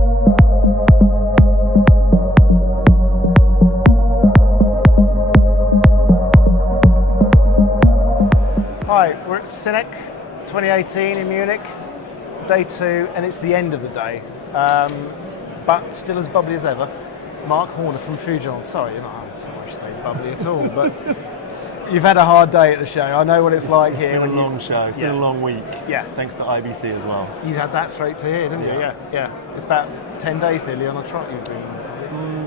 Hi, we're at Cinec 2018 in Munich, day 2, and it's the end of the day, but still as bubbly as ever. Marc Horner from Fujinon. Sorry, you're not so much say bubbly at all, but you've had a hard day at the show. I know what it's like here. It's been a long show. It's been a long week. Yeah. Thanks to IBC as well. You had that straight to here, didn't you? Yeah. It's about 10 days nearly on a trot you've been.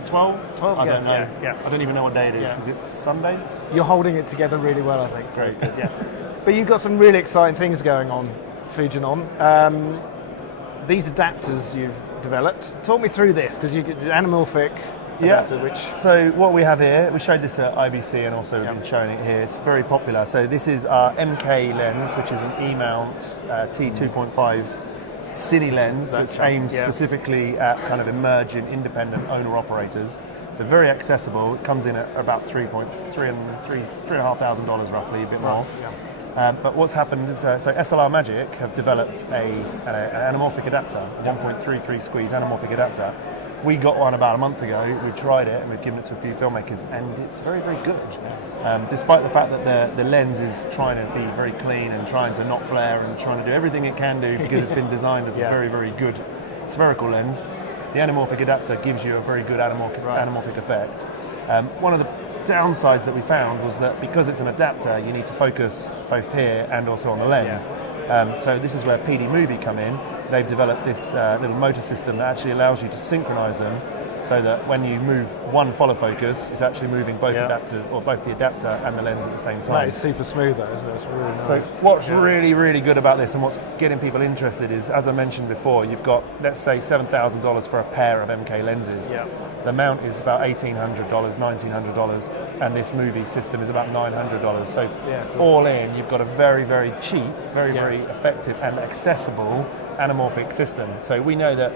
12? 12, I yes, don't know. yeah. I don't even know what day it is. Yeah. Is it Sunday? You're holding it together really well, I think. So Great. it's good, yeah. But you've got some really exciting things going on, Fujinon. These adapters you've developed. Talk me through this, because you get the anamorphic adapter, which... So what we have here, we showed this at IBC and also been showing it here. It's very popular. So this is our MK lens, which is an E-mount T2.5 cine lens that's aimed specifically at kind of emerging independent owner-operators. So very accessible. It comes in at about $3,500 roughly, a bit more. But what's happened is, so SLR Magic have developed an anamorphic adapter, 1.33 squeeze anamorphic adapter. We got one about a month ago, we tried it and we've given it to a few filmmakers, and it's very, very good. Despite the fact that the lens is trying to be very clean and trying to not flare and trying to do everything it can do because it's been designed as a very, very good spherical lens, the anamorphic adapter gives you a very good anamorphic effect. One of the downsides that we found was that because it's an adapter, you need to focus both here and also on the lens. So this is where PD Movie come in. They've developed this little motor system that actually allows you to synchronize them so that when you move one follow focus, it's actually moving both adapters, or both the adapter and the lens at the same time. That is super smooth though, isn't it? It's really nice. So what's really, really good about this and what's getting people interested is, as I mentioned before, you've got, let's say, $7,000 for a pair of MK lenses. The mount is about $1,800, $1,900, and this movie system is about $900. So all in, you've got a very, very cheap, very, very effective and accessible anamorphic system. So we know that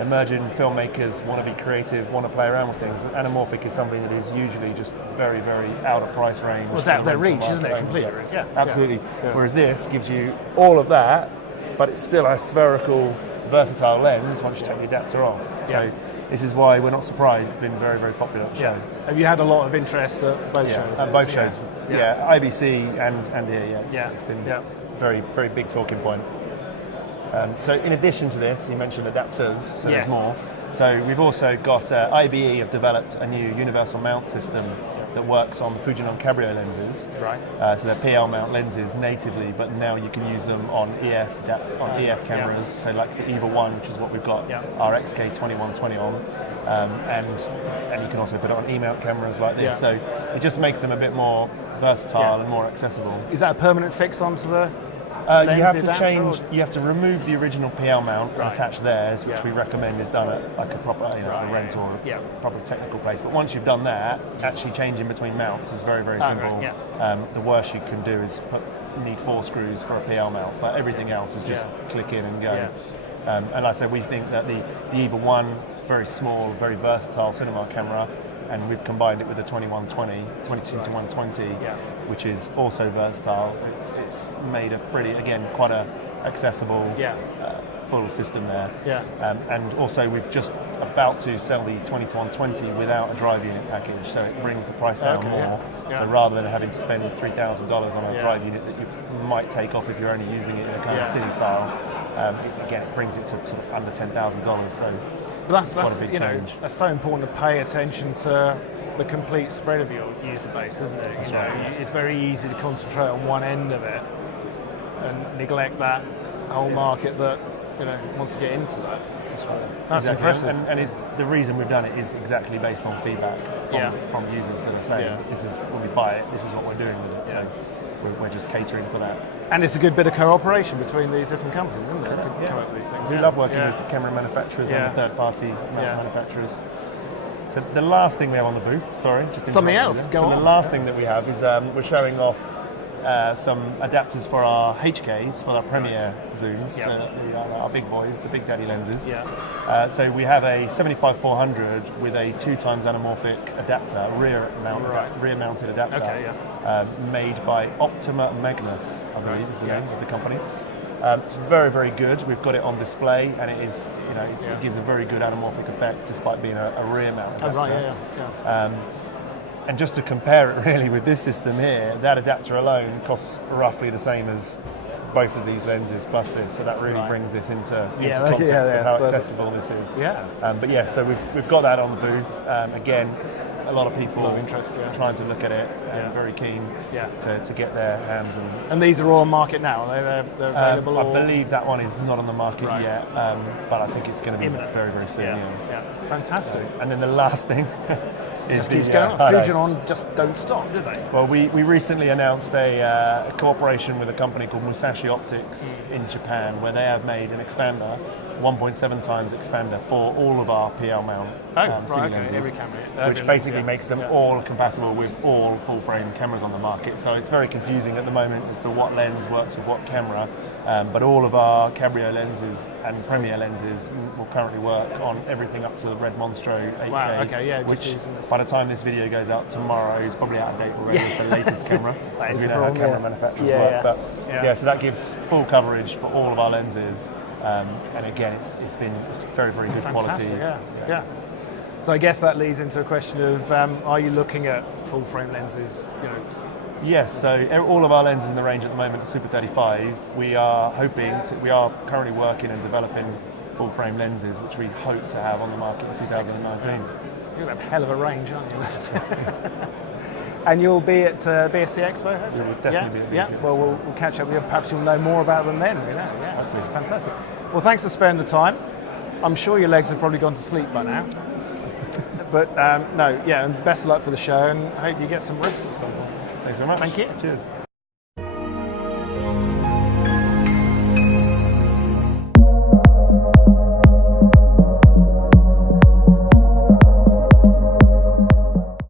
emerging filmmakers want to be creative, want to play around with things. And anamorphic is something that is usually just very, very out of price range. Well, it's out of their reach, isn't it? Completely. Yeah, absolutely. Whereas this gives you all of that, but it's still a spherical, versatile lens once you take the adapter off. So this is why we're not surprised it's been very, very popular at the show. Have you had a lot of interest at both shows? At both shows. IBC and here, it's been a very, very big talking point. So in addition to this, you mentioned adapters, so there's more. So we've also got, IBA have developed a new Universal Mount system that works on Fujinon Cabrio lenses. So they're PL mount lenses natively, but now you can use them on EF cameras, so like the EVA 1, which is what we've got our XK2120 on, and you can also put it on E-mount cameras like this. So it just makes them a bit more versatile and more accessible. Is that a permanent fix onto the you have to change. You have to remove the original PL mount and attach theirs, which we recommend is done at like a proper, a rent or a proper technical place. But once you've done that, actually changing between mounts is very, very simple. The worst you can do is need 4 screws for a PL mount, but everything else is just click in and go. And like I said, we think that the EVA 1 is very small, very versatile cinema camera, and we've combined it with the 22 to 120, which is also versatile. It's made a pretty, again, quite a accessible, full system there. And also we've just about to sell the 20 to 120 without a drive unit package, so it brings the price down more. So rather than having to spend $3,000 on a drive unit that you might take off if you're only using it in a kind of cine style, again, it brings it to sort of under $10,000. So that's quite a big change. That's so important to pay attention to the complete spread of your user base, isn't it? It's very easy to concentrate on one end of it and neglect that whole market that wants to get into that. That's impressive. And the reason we've done it is exactly based on feedback from users that are saying, this is when we buy it, this is what we're doing with it. So we're just catering for that. And it's a good bit of cooperation between these different companies, isn't it, to come up with these things? We love working with the camera manufacturers and the third-party manufacturers. So the last thing we have on the booth, something else. The last thing that we have is we're showing off some adapters for our HKs, for our Premiere zooms, so our big boys, the Big Daddy lenses. So we have a 75-400 with a 2x anamorphic adapter, rear-mounted adapter, made by Optima Magnus, I believe is the name of the company. It's very, very good. We've got it on display, and it gives a very good anamorphic effect despite being a rear mount adapter. Oh, right, yeah. And just to compare it really with this system here, that adapter alone costs roughly the same as both of these lenses plus this, so that really brings this into context of how accessible this is. Yeah. But yeah, so we've got that on the booth. Again, it's a lot of people trying to look at it and very keen to get their hands on. And these are all on market now? They're available? I believe that one is not on the market yet, but I think it's going to be very, very soon. Yeah. Fantastic. And then the last thing just keeps going on. Fujinon just don't stop, do they? Well, we recently announced a cooperation with a company called Musashi Optics in Japan, where they have made an expander, 1.7 times expander for all of our PL mount cine lenses, every camera, which basically makes them all compatible with all full frame cameras on the market. So it's very confusing at the moment as to what lens works with what camera, but all of our Cabrio lenses and Premier lenses will currently work on everything up to the Red Monstro 8K, wow, which by the time this video goes out tomorrow is probably out of date already with the latest camera, as we know how camera manufacturers work. But so that gives full coverage for all of our lenses. And again, it's very, very good quality. Yeah. So I guess that leads into a question of, are you looking at full frame lenses? Yes, so all of our lenses in the range at the moment are Super 35. We are currently working and developing full frame lenses, which we hope to have on the market in 2019. You'll have a hell of a range, aren't you? And you'll be at BSC Expo, hopefully? We'll definitely be at BSC Expo. Well, we'll catch up with you. Perhaps you'll know more about them then. Hopefully. Fantastic. Well, thanks for spending the time. I'm sure your legs have probably gone to sleep by now. But and best of luck for the show, and I hope you get some rest at some point. Thanks very much. Thank you. Cheers.